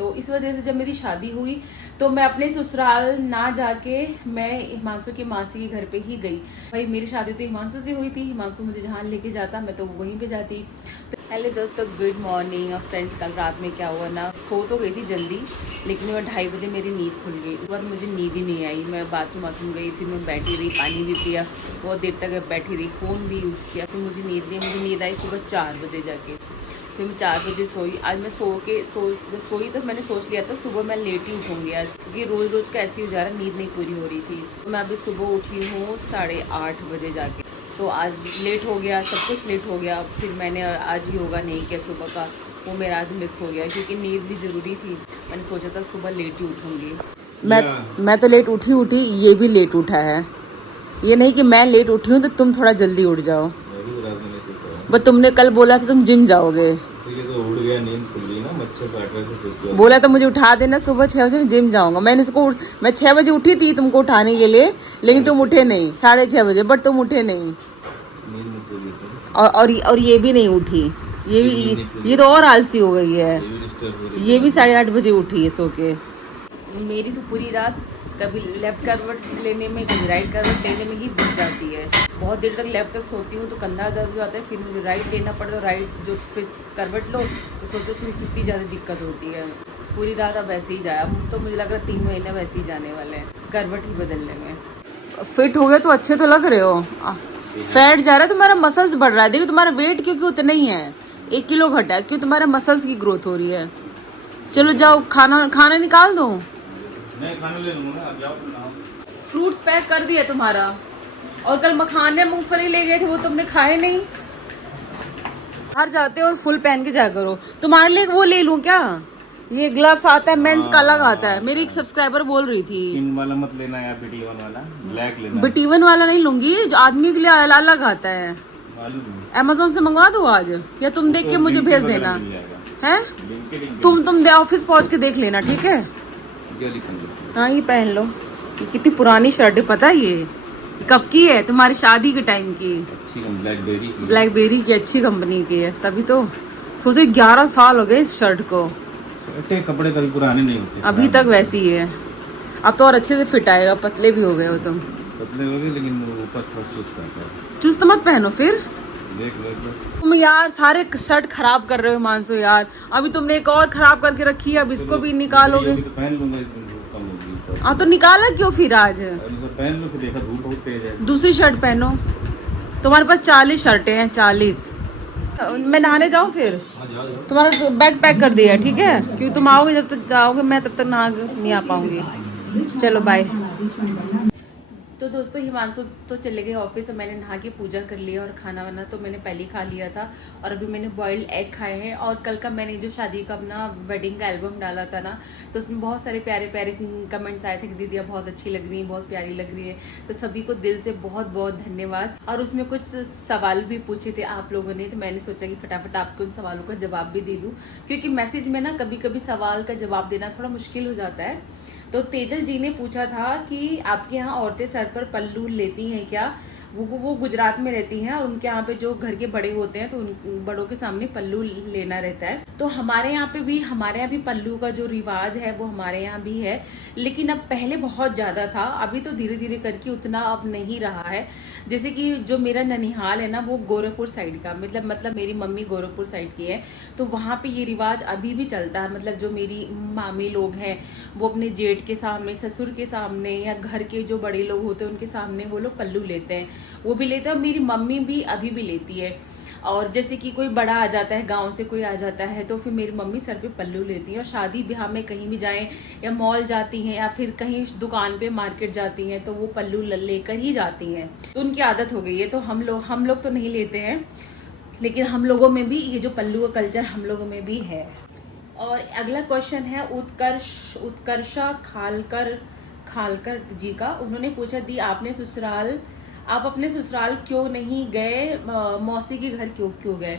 तो इस वजह से जब मेरी शादी हुई तो मैं अपने ससुराल ना जाके मैं हिमांशु की मासी के घर पे ही गई। भाई मेरी शादी तो हिमांशु से हुई थी, हिमांशु मुझे जहाँ लेके जाता मैं तो वहीं पे जाती। तो हेलो दोस्तों, गुड मॉर्निंग। और फ्रेंड्स, कल रात में क्या हुआ ना, सो तो गई थी जल्दी, लेकिन मैं 2:30 बजे मेरी नींद खुल गई। उस बार मुझे नींद ही नहीं आई। मैं बाथरूम गई, फिर मैं बैठी रही, पानी भी पिया, बहुत देर तक बैठी रही, फ़ोन भी यूज़ किया, फिर मुझे नींद आई सुबह 4 बजे जाके। फिर मैं 4 बजे सोई। आज मैं सोई तो मैंने सोच लिया था सुबह मैं लेट ही उठूँगी आज, क्योंकि रोज़ का ऐसे ही हो जा रहा, नींद नहीं पूरी हो रही थी। तो मैं अभी सुबह उठी हूँ 8:30 बजे जाके। तो आज लेट हो गया, सब कुछ लेट हो गया। फिर मैंने आज योगा नहीं किया सुबह का, वो मेरा आज मिस हो गया, क्योंकि नींद भी ज़रूरी थी। मैंने सोचा था सुबह लेट ही उठूँगी। मैं तो लेट उठी, ये भी लेट उठा है। ये नहीं कि मैं लेट उठी हूँ तो तुम थोड़ा जल्दी उठ जाओ। बट तुमने कल बोला था तुम जिम जाओगे, तो उठ गया, नींद खुल गई ना, मच्छर काट रहे थे। बोला तो मुझे उठा देना सुबह 6 बजे, मैं जिम जाऊंगा। मैं 6 बजे उठी थी तुमको उठाने के लिए, लेकिन तुम उठे नहीं 6:30 बजे, बट तुम उठे नहीं। और ये भी नहीं उठी, ये तो और आलसी हो गई है। ये भी 8:30 बजे उठी है सो के। मेरी तो पूरी रात कभी लेफ्ट करवट लेने में, कभी राइट करवट लेने में ही बीत जाती है। बहुत देर तक लेफ्ट तक सोती हूँ तो कंधा दर्द हो जाता है, फिर मुझे राइट लेना पड़ता है। राइट जो फिर करवट लो तो सोचो उसमें कितनी ज़्यादा दिक्कत होती है। पूरी रात अब ऐसे ही जाया, तो मुझे लग रहा है 3 महीने वैसे ही जाने वाले हैं करवट ही बदलने में। फिट हो गए तो अच्छे तो लग रहे हो। फैट जा रहा है, तुम्हारा मसल्स बढ़ रहा है। देखो तुम्हारा वेट क्योंकि उतना ही है, 1 किलो घटा है, क्योंकि तुम्हारे मसल्स की ग्रोथ हो रही है। चलो जाओ, खाना निकाल दो। मैं खाना ले लूंगा, आप जाओ बनाओ। फ्रूट्स पैक कर दिया तुम्हारा, और कल मखाने मूंगफली ले गए थे वो तुमने खाए नहीं। बाहर जाते हो और फुल पहन के जा करो। तुम्हारे लिए वो ले लूं क्या, ये ग्लव्स आता है मेंस का अलग आता है। मेरी एक सब्सक्राइबर बोल रही थी स्किन वाला मत लेना यार, BT1 वाला, ब्लैक लेना। BT1 वाला नहीं लूंगी, जो आदमी के लिए अलग आता है। अमेज़न से मंगवा दो आज, या तुम देख के मुझे भेज देना है। तुम ऑफिस पहुंच के देख लेना, ठीक है। हाँ ये पहन लो, ये कितनी पुरानी शर्ट है पता है, ये कब की है, तुम्हारी शादी के टाइम की। अच्छी ब्लैकबेरी की अच्छी कंपनी की है, तभी तो सोचे 11 साल हो गए इस शर्ट को। कपड़े कभी पुराने नहीं होते, अभी तक वैसी ही है। अब तो और अच्छे से फिट आएगा, पतले भी हो गए हो तुम। पतले हो गए, लेकिन ऊपर थोड़ा चुस्त आता है। चुस्त मत पहनो फिर। देख लो तुम यार सारे शर्ट खराब कर रहे हो मानसो यार। अभी तुमने एक और खराब करके रखी है, अब इसको भी निकालोगे। तो पहन लूंगा, कम होगी। हाँ तो निकाला क्यों फिर आज। पहन लो, फिर देखा धूप बहुत तेज है। दूसरी शर्ट पहनो, तुम्हारे पास 40 शर्टें हैं, 40। मैं नहाने जाऊँ फिर। तुम्हारा बैग पैक कर दिया ठीक है, क्योंकि तुम आओगे जब तक जाओगे, मैं तब तक नहा नहीं आ पाऊंगी। चलो बाय। तो दोस्तों हिमांशु तो चले गए ऑफिस, और मैंने नहा के पूजा कर लिया, और खाना वाना तो मैंने पहले ही खा लिया था। और अभी मैंने बॉइल्ड एग खाए हैं। और कल का मैंने जो शादी का अपना वेडिंग का एल्बम डाला था ना, तो उसमें बहुत सारे प्यारे प्यारे कमेंट्स आए थे कि दीदी बहुत अच्छी लग रही है, बहुत प्यारी लग रही है। तो सभी को दिल से बहुत बहुत धन्यवाद। और उसमें कुछ सवाल भी पूछे थे आप लोगों ने, तो मैंने सोचा कि फटाफट आपको उन सवालों का जवाब भी दे दूँ, क्योंकि मैसेज में ना कभी कभी सवाल का जवाब देना थोड़ा मुश्किल हो जाता है। तो तेजल जी ने पूछा था कि आपके यहाँ औरतें सर पर पल्लू लेती हैं क्या। वो गुजरात में रहती हैं, और उनके यहाँ पे जो घर के बड़े होते हैं तो उन बड़ों के सामने पल्लू लेना रहता है। तो हमारे यहाँ भी पल्लू का जो रिवाज है वो हमारे यहाँ भी है, लेकिन अब पहले बहुत ज्यादा था, अभी तो धीरे धीरे करके उतना अब नहीं रहा है। जैसे कि जो मेरा ननिहाल है ना, वो गोरखपुर साइड का, मतलब मेरी मम्मी गोरखपुर साइड की है, तो वहाँ पे ये रिवाज अभी भी चलता है। मतलब जो मेरी मामी लोग हैं वो अपने जेठ के सामने, ससुर के सामने, या घर के जो बड़े लोग होते हैं उनके सामने वो लोग पल्लू लेते हैं, वो भी लेते हैं। और मेरी मम्मी भी अभी भी लेती है। और जैसे कि कोई बड़ा आ जाता है, गांव से कोई आ जाता है, तो फिर मेरी मम्मी सर पे पल्लू लेती है। और शादी ब्याह में कहीं भी जाएं, या मॉल जाती हैं, या फिर कहीं दुकान पे मार्केट जाती हैं, तो वो पल्लू लेकर ही जाती हैं। तो उनकी आदत हो गई है। तो हम लोग तो नहीं लेते हैं, लेकिन हम लोगों में भी ये जो पल्लू का कल्चर हम लोगों में भी है। और अगला क्वेश्चन है उत्कर्षा खालकर जी का। उन्होंने पूछा, दी आप अपने ससुराल क्यों नहीं गए, मौसी के घर क्यों गए।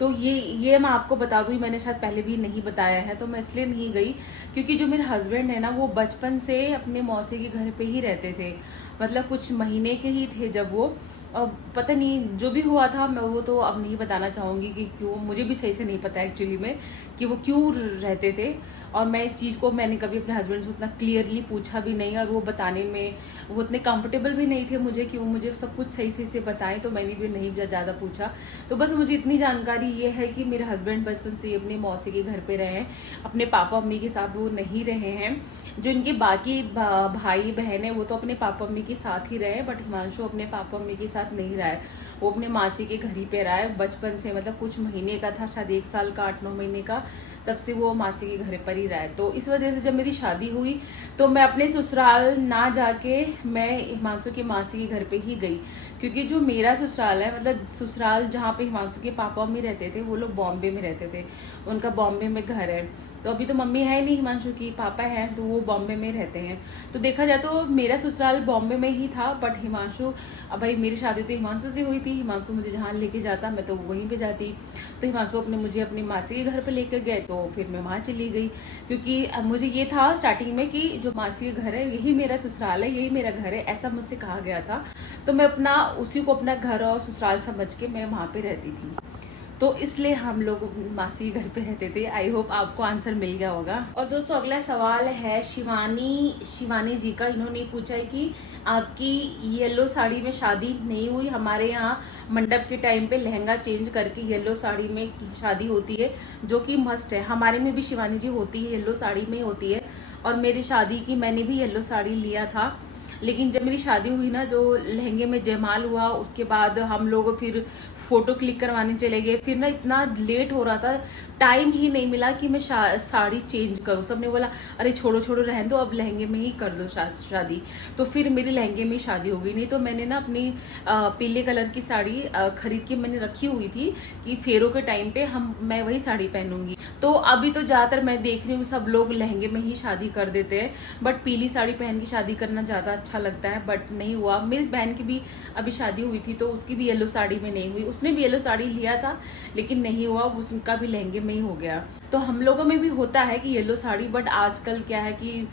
तो ये मैं आपको बता दूं, मैंने शायद पहले भी नहीं बताया है। तो मैं इसलिए नहीं गई क्योंकि जो मेरे हस्बैंड है ना, वो बचपन से अपने मौसी के घर पे ही रहते थे। मतलब कुछ महीने के ही थे जब वो, अब पता नहीं जो भी हुआ था, मैं वो तो अब नहीं बताना चाहूंगी कि क्यों, मुझे भी सही से नहीं पता एक्चुअली में कि वो क्यों रहते थे। और मैं इस चीज़ को मैंने कभी अपने हस्बैंड से उतना क्लियरली पूछा भी नहीं, और वो बताने में वो उतने कंफर्टेबल भी नहीं थे मुझे कि वो मुझे सब कुछ सही से बताएं, तो मैंने भी नहीं ज़्यादा पूछा। तो बस मुझे इतनी जानकारी ये है कि मेरे हस्बैंड बचपन से अपने मौसी के घर पे रहे हैं, अपने पापा मम्मी के साथ वो नहीं रहे हैं। जो इनके बाकी भाई बहन है वो तो अपने पापा मम्मी के साथ ही रहे, बट हिमांशु अपने पापा मम्मी के साथ नहीं रहा है, वो अपने मासी के घर ही पे रहा है बचपन से। मतलब कुछ महीने का था, शायद 1 साल का, 8-9 महीने का, तब से वो मासी के घर पर ही रहा है। तो इस वजह से जब मेरी शादी हुई तो मैं अपने ससुराल ना जाके मैं हिमांशु की मासी के घर पे ही गई, क्योंकि जो मेरा ससुराल है, मतलब ससुराल जहाँ पे हिमांशु के पापा मम्मी रहते थे, वो लोग बॉम्बे में रहते थे, उनका बॉम्बे में घर है। तो अभी तो मम्मी है नहीं हिमांशु की, पापा हैं, तो वो बॉम्बे में रहते हैं। तो देखा जाए तो मेरा ससुराल बॉम्बे में ही था, बट हिमांशु, अब भाई मेरी शादी तो हिमांशु से हुई थी, हिमांशु मुझे जहाँ लेके जाता मैं तो वहीं पे जाती। तो हिमांशु मुझे अपनी मासी के घर पे लेकर गए, तो फिर मैं वहाँ चली गई, क्योंकि मुझे ये था स्टार्टिंग में कि जो मासी के घर है यही मेरा ससुराल है, यही मेरा घर है, ऐसा मुझसे कहा गया था। तो मैं उसी को अपना घर और ससुराल समझ के मैं वहाँ पे रहती थी, तो इसलिए हम लोग मासी घर पे रहते थे। आई होप आपको आंसर मिल गया होगा। और दोस्तों अगला सवाल है शिवानी जी का। इन्होंने पूछा है कि आपकी येलो साड़ी में शादी नहीं हुई। हमारे यहाँ मंडप के टाइम पे लहंगा चेंज करके येलो साड़ी में शादी होती है, जो कि मस्ट है। हमारे में भी शिवानी जी होती है, येलो साड़ी में होती है। और मेरी शादी की मैंने भी येलो साड़ी लिया था, लेकिन जब मेरी शादी हुई ना, जो लहंगे में जयमाल हुआ, उसके बाद हम लोग फिर फोटो क्लिक करवाने चले गए। फिर ना इतना लेट हो रहा था, टाइम ही नहीं मिला कि मैं साड़ी चेंज करूं। सबने बोला अरे छोड़ो रहने दो, अब लहंगे में ही कर दो शादी। तो फिर मेरी लहंगे में ही शादी हो गई। नहीं तो मैंने ना अपनी पीले कलर की साड़ी खरीद के मैंने रखी हुई थी कि फेरों के टाइम पे मैं वही साड़ी पहनूंगी। तो अभी तो ज्यादातर मैं देख रही हूँ सब लोग लहंगे में ही शादी कर देते हैं, बट पीली साड़ी पहन के शादी करना ज्यादा अच्छा लगता है। बट नहीं हुआ। मेरी बहन की भी अभी शादी हुई थी, तो उसकी भी येलो साड़ी में नहीं हुई। उसने भी येलो साड़ी लिया था, लेकिन नहीं हुआ, उसका भी लहंगे में ही हो गया। तो हम लोगों में भी होता है कि येलो साड़ी, बट आजकल क्या है कि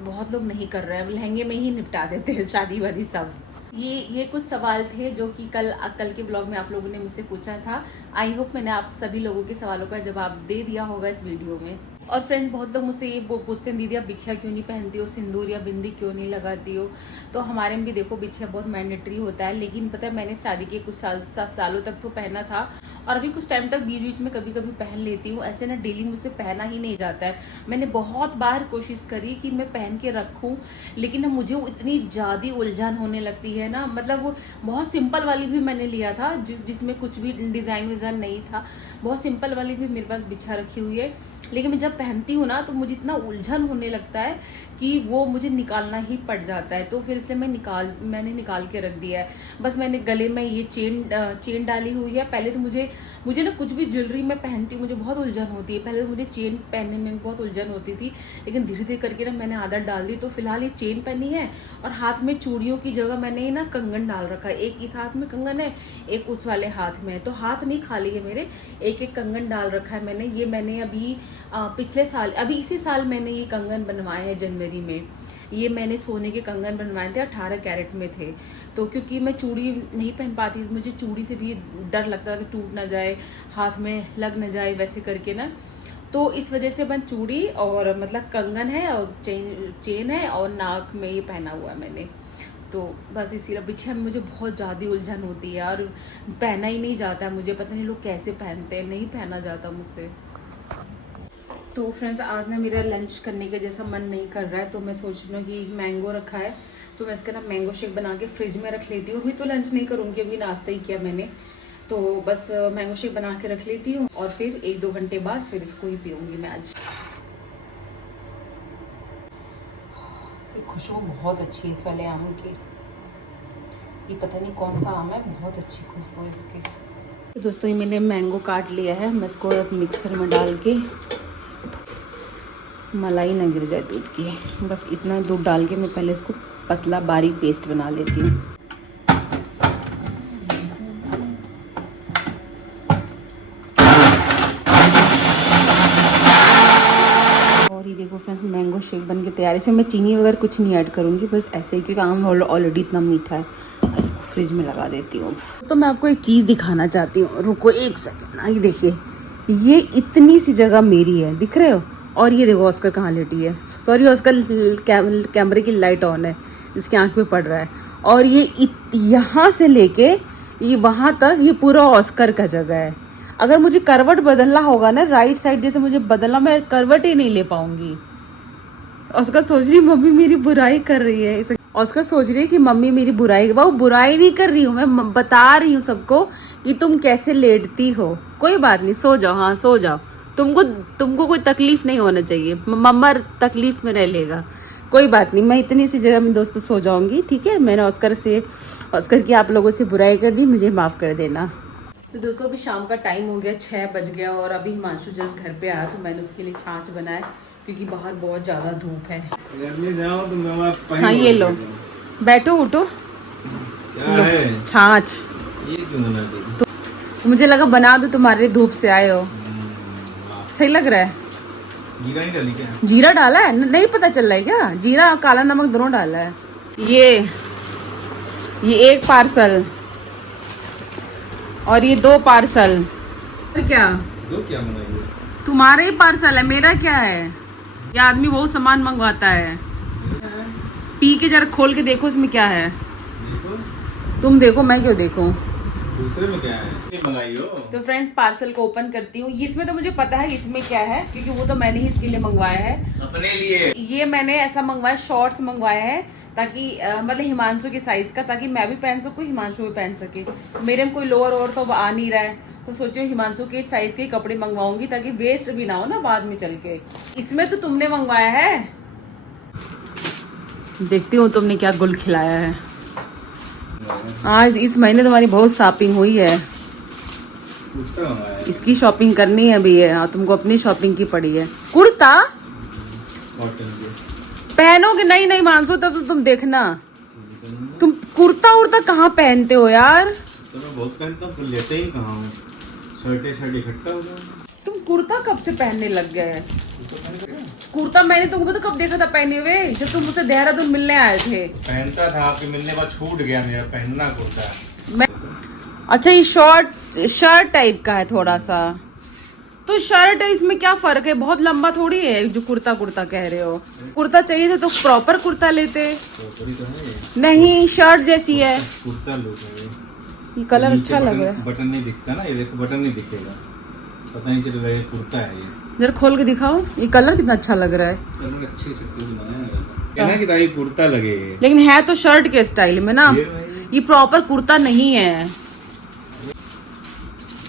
बहुत लोग नहीं कर रहे हैं, लहंगे में ही निपटा देते हैं शादी वादी सब। ये कुछ सवाल थे जो कि कल के ब्लॉग में आप लोगों ने मुझसे पूछा था। आई होप मैंने आप सभी लोगों के सवालों का जवाब दे दिया होगा इस वीडियो में। और फ्रेंड्स, बहुत लोग मुझसे ये पूछते हैं दीदी आप बिछिया क्यों नहीं पहनती हो, सिंदूर या बिंदी क्यों नहीं लगाती हो। तो हमारे में भी देखो बिछिया बहुत मैंडेटरी होता है, लेकिन पता है मैंने शादी के कुछ सालों तक तो पहना था, और अभी कुछ टाइम तक बीच में कभी कभी पहन लेती हूँ। ऐसे ना डेली मुझसे पहना ही नहीं जाता है। मैंने बहुत बार कोशिश करी कि मैं पहन के रखूँ, लेकिन मुझे वो इतनी ज़्यादा उलझन होने लगती है ना। मतलब वो बहुत सिंपल वाली भी मैंने लिया था, जिसमें कुछ भी डिज़ाइन विज़ाइन नहीं था। बहुत सिंपल वाली भी मेरे पास बिछा रखी हुई है, लेकिन मैं जब पहनती हूँ ना तो मुझे इतना उलझन होने लगता है कि वो मुझे निकालना ही पड़ जाता है। तो फिर इसलिए मैंने निकाल के रख दिया है। बस मैंने गले में ये चेन डाली हुई है। पहले तो मुझे ना कुछ भी ज्वेलरी मैं पहनती हूँ मुझे बहुत उलझन होती है। पहले तो मुझे चेन पहनने में बहुत उलझन होती थी, लेकिन धीरे धीरे करके ना मैंने आदत डाल दी। तो फिलहाल ये चेन पहनी है, और हाथ में चूड़ियों की जगह मैंने ना कंगन डाल रखा है। एक इस हाथ में कंगन है, एक उस वाले हाथ में है, तो हाथ नहीं खाली है मेरे, एक कंगन डाल रखा है मैंने। ये मैंने अभी पिछले साल, अभी इसी साल मैंने ये कंगन बनवाए हैं जनवरी में। ये मैंने सोने के कंगन बनवाए थे, 18 कैरेट में थे। तो क्योंकि मैं चूड़ी नहीं पहन पाती, मुझे चूड़ी से भी डर लगता था कि टूट ना जाए, हाथ में लग ना जाए, वैसे करके ना। तो इस वजह से मैं चूड़ी और मतलब कंगन है और चेन है और नाक में ये पहना हुआ है मैंने। तो बस इसीलिए बिछिया में मुझे बहुत ज़्यादा उलझन होती है और पहना ही नहीं जाता है। मुझे पता नहीं लोग कैसे पहनते हैं, नहीं पहना जाता मुझसे। तो फ्रेंड्स, आज ना मेरा लंच करने का जैसा मन नहीं कर रहा है, तो मैं सोच रही हूँ कि मैंगो रखा है तो मैं इसका ना मैंगो शेक बना के फ्रिज में रख लेती हूँ। अभी तो लंच नहीं करूँगी, अभी नाश्ता ही किया मैंने, तो बस मैंगो शेक बना के रख लेती हूँ और फिर 1-2 घंटे बाद फिर इसको ही पीऊँगी मैं आज। खुशबू बहुत अच्छी है इस वाले आम की, ये पता नहीं कौन सा आम है, बहुत अच्छी खुशबू है इसकी। तो दोस्तों, ये मैंने मैंगो काट लिया है, मैं इसको अब मिक्सर में डाल के, मलाई ना गिर जाए दूध की, बस इतना दूध डाल के मैं पहले इसको पतला बारीक पेस्ट बना लेती हूँ। और ये देखो फ्रेंड्स, मैंगो शेक बन के तैयार है। इसमें मैं चीनी वगैरह कुछ नहीं ऐड करूँगी, बस ऐसे ही, क्योंकि आम ऑलरेडी इतना मीठा है। इसको फ्रिज में लगा देती हूँ। तो मैं आपको एक चीज़ दिखाना चाहती हूँ, रुको 1 सेकंड। ये देखिए, ये इतनी सी जगह मेरी है, दिख रहे हो, और ये देखो ऑस्कर कहाँ लेटी है, सॉरी ऑस्कर कैमरे की लाइट ऑन है, इसकी आंख पे पड़ रहा है। और ये यहाँ से लेके ये वहाँ तक ये पूरा ऑस्कर का जगह है। अगर मुझे करवट बदलना होगा ना, राइट साइड जैसे मुझे बदलना, मैं करवट ही नहीं ले पाऊंगी। ऑस्कर सोच रही है मम्मी मेरी बुराई कर रही है, ऑस्कर सोच रही है कि मम्मी मेरी बुराई, वो बुराई नहीं कर रही हूँ, मैं बता रही हूँ सबको कि तुम कैसे लेटती हो। कोई बात नहीं, सो जाओ, हाँ सो जाओ, तुमको कोई तकलीफ नहीं होना चाहिए, मम्मा तकलीफ में रह लेगा। कोई बात नहीं, मैं इतनी सी जगह में दोस्तों सो जाऊंगी, ठीक है। मैंने ऑस्कर की आप लोगों से बुराई कर दी, मुझे माफ कर देना। तो दोस्तों अभी शाम का टाइम हो गया, 6 बज गया और अभी हिमांशु जस्ट घर पे आया तो मैंने उसके लिए छाछ बनाया क्योंकि बाहर बहुत ज्यादा धूप है। जाओ तो मैं हाँ ये लो, बैठो उठो, क्या है छाछ। ये क्यों बना दी? तो मुझे लगा बना दो, तुम्हारे धूप से आए हो, सही लग रहा है। जीरा नहीं डाली क्या? जीरा डाला है? नहीं पता चल रहा है क्या? जीरा काला नमक दोनों डाला है। ये एक पार्सल और ये 2 पार्सल। क्या दो क्या मंगाई? तुम्हारे ही पार्सल है, मेरा क्या है? ये आदमी बहुत सामान मंगवाता है। पी के जरा खोल के देखो इसमें क्या है। देखो तुम देखो, मैं क्यों देखूं? दूसरे में क्या है? ये मंगाई हो? तो फ्रेंड्स पार्सल को ओपन करती हूँ। इसमें तो मुझे पता है इसमें क्या है क्योंकि वो तो मैंने ही इसके लिए मंगवाया है, अपने लिए। ये मैंने ऐसा मंगवाया, शॉर्ट्स मंगवाए हैं ताकि मतलब हिमांशु के साइज का, ताकि मैं भी पहन सकूँ, हिमांशु भी पहन सके। मेरे में कोई लोअर और तो आ नहीं रहा है, तो सोचो हिमांशु के साइज के कपड़े मंगवाऊंगी ताकि वेस्ट भी ना हो ना बाद में चल के। इसमें तो तुमने मंगवाया है, देखती हूँ तुमने क्या गुल खिलाया है। आज इस महीने तुम्हारी बहुत शॉपिंग हुई है, कुर्ता मंगाया है। इसकी शॉपिंग करनी है अभी है। हाँ, तुमको अपनी शॉपिंग की पड़ी है। कुर्ता कॉटन के पहनोगे? नहीं मानसो, तब तो तुम देखना, तुम कुर्ता उर्ता कहाँ पहनते हो यार? तो मैं बहुत पहनता हूँ, तो लेते ही कहाँ हूँ, शर्ट इकट्ठा हो गया। तुम कुर्ता कब से पहनने लग गए? कुर्ता मैंने तुमको तो कब देखा था पहने हुए, जब तुम मुझसे देहरादून मिलने आए थे। पहनता था, आपके मिलने बाद छूट गया मेरा पहनना कुर्ता। मैं अच्छा, ये शर्ट टाइप का है थोड़ा सा, तो शर्ट है, इसमें क्या फर्क है? बहुत लंबा थोड़ी है जो कुर्ता कह रहे हो। कुर्ता चाहिए था तो प्रॉपर कुर्ता लेते। तो है नहीं, शर्ट जैसी है। कुर्ता लो है। ये कलर अच्छा लग रहा है। बटन नहीं दिखता ना, ये देखो बटन नहीं दिखेगा, पता नहीं चलेगा ये कुर्ता है। ये जरा खोल के दिखाओ, ये कलर कितना अच्छा लग रहा है। कलर अच्छे बनाया कि ताकि कुर्ता लगे, लेकिन है तो शर्ट के स्टाइल में ना, ये प्रॉपर कुर्ता नहीं है।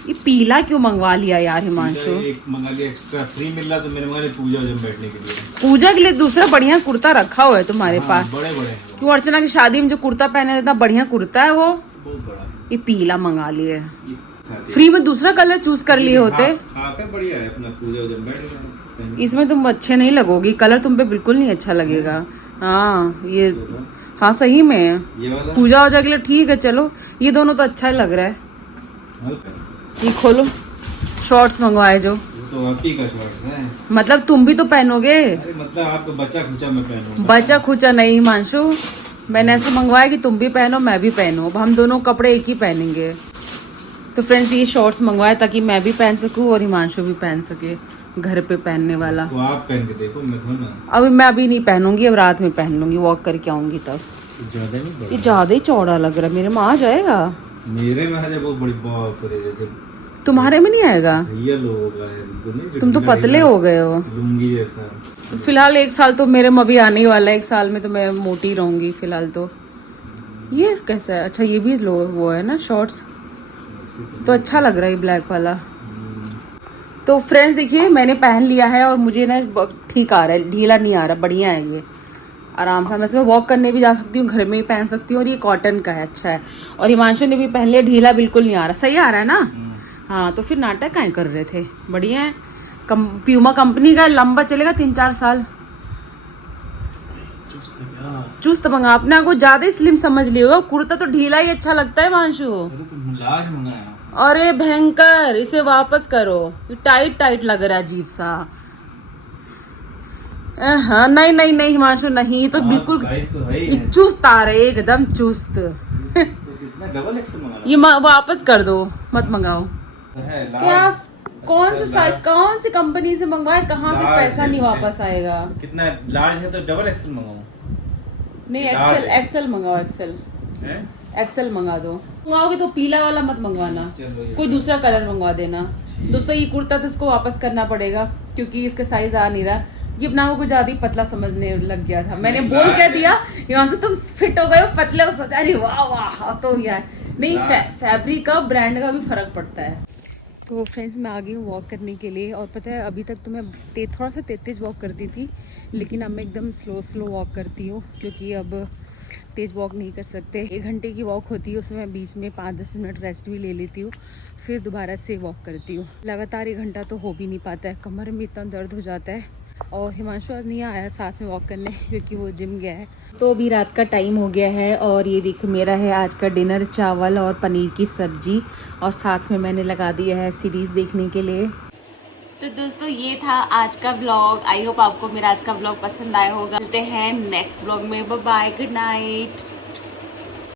ये पीला क्यों मंगवा लिया यार हिमांशु? एक मंगा लिया एक्स्ट्रा, फ्री मिल रहा तो मैंने मंगा लिया पूजा जब बैठने के लिए। पूजा के लिए दूसरा बढ़िया कुर्ता रखा हुआ है तुम्हारे पास? बड़े क्यों? अर्चना की शादी में जो कुर्ता पहने इतना बढ़िया कुर्ता है वो, बहुत बड़ा। ये पीला मंगा लिए। फ्री में दूसरा कलर चूज कर लिए होते। बढ़िया है अपना, पूजा जब बैठ। इसमें तुम अच्छे नहीं लगोगी, कलर तुम पे बिल्कुल नहीं अच्छा लगेगा। हाँ ये, हाँ सही में ये वाला पूजा वूजा के लिए ठीक है, चलो ये दोनों तो अच्छा ही लग रहा है। ये खोलो, शॉर्ट्स मंगवाए जो, तो आप ही का शॉर्ट है। मतलब तुम भी तो पहनोगे? अरे मतलब आपका बच्चा खुचा में पहनूंगा। बचा खुचा नहीं हिमांशु, मैंने ऐसा मंगवाया कि तुम भी पहनो मैं भी पहनूं, अब हम दोनों कपड़े एक ही पहनेंगे। तो फ्रेंड्स ये शॉर्ट्स मंगवाया ताकि मैं भी पहन सकूं और हिमांशु भी पहन सके, घर पे पहनने वाला। तो आप पहन के देखो, मैं थोड़ा ना। अभी मैं अभी नहीं पहनूंगी, अब रात में पहन लूंगी, वॉक करके आऊंगी तब। ज्यादा नहीं बड़ा। ये ज्यादा ही चौड़ा लग रहा है, मेरे में आ जाएगा? मेरे में है बहुत बड़ी बाप रे, जैसे तुम्हारे में नहीं आएगा? भैया लोग है बिल्कुल नहीं। तुम तो पतले हो गए हो। लुंगी जैसा। तो फिलहाल 1 साल तो मेरे में अभी आने ही वाला है, 1 साल में तो मैं मोटी रहूंगी फिलहाल तो। ये कैसा है? अच्छा ये भी लो वो है ना शॉर्ट्स, तो अच्छा लग रहा है ब्लैक वाला। तो फ्रेंड्स देखिए मैंने पहन लिया है और मुझे ना ठीक आ रहा है, ढीला नहीं आ रहा, बढ़िया है ये, आराम से मैं इसमें वॉक करने भी जा सकती हूँ, घर में भी पहन सकती हूँ और ये कॉटन का है, अच्छा है। और हिमांशु ने भी पहन लिया, ढीला बिल्कुल नहीं आ रहा, सही आ रहा है ना? हाँ तो फिर नाटक काहे कर रहे थे, बढ़िया है। प्यूमा कंपनी का लंबा चलेगा 3-4 साल। चुस्त मंगा, अपने को ज्यादा स्लिम समझ लियो, कुर्ता तो ढीला ही अच्छा लगता है हिमांशु। लाज मंगाया। अरे भयंकर, इसे वापस करो, ये टाइट लग रहा है अजीब सा। हाँ नहीं हिमांशु नहीं, तो बिल्कुल तो है ही। चुस्त आ रहे, एकदम चुस्त। कितना डबल एक्सेल मंगाना ये वापस कर दो, मत मंगाओ। है क्या कौन सी कंपनी से मंगवाए, कहाँ से Large पैसा नहीं है। वापस आएगा। कितना लार्ज है तो डबल एक्सल मंगाऊं नहीं Large एक्सेल, है। एक्सेल मंगाओ, एक्सेल हैं? एक्सेल मंगा दो। मंगाओगे तो पीला वाला मत मंगवाना, चलो ये कोई दूसरा कलर मंगवा देना। ठीक। दोस्तों ये कुर्ता तो इसको वापस करना पड़ेगा क्योंकि इसका साइज आ नहीं रहा। ये अपना को कुछ ज्यादा ही पतला समझने लग गया था, मैंने बोल लार्ज कह है। दिया यहाँ से तुम फिट हो गए हो पतले हो, सोचा रही वाह वाह तो यार नहीं। लार्ज। फैब्रिक का ब्रांड का भी फर्क पड़ता है। तो फ्रेंड्स मैं आ गई हूँ वॉक करने के लिए, और पता है अभी तक तो मैं थोड़ा सा तेज वॉक करती थी, लेकिन अब मैं एकदम स्लो वॉक करती हूँ क्योंकि अब तेज़ वॉक नहीं कर सकते। 1 घंटे की वॉक होती है, उसमें मैं बीच में 5-10 मिनट रेस्ट भी ले लेती हूँ, फिर दोबारा से वॉक करती हूँ। लगातार 1 घंटा तो हो भी नहीं पाता है, कमर में इतना दर्द हो जाता है। और हिमांशु आज नहीं आया साथ में वॉक करने क्योंकि वो जिम गया है। तो अभी रात का टाइम हो गया है और ये देखो मेरा है आज का डिनर, चावल और पनीर की सब्जी, और साथ में मैंने लगा दिया है सीरीज देखने के लिए। तो दोस्तों ये था आज का व्लॉग। आई होप आपको मेरा आज का व्लॉग पसंद आया होगा। मिलते हैं नेक्स्ट व्लॉग में। Bye bye, good night.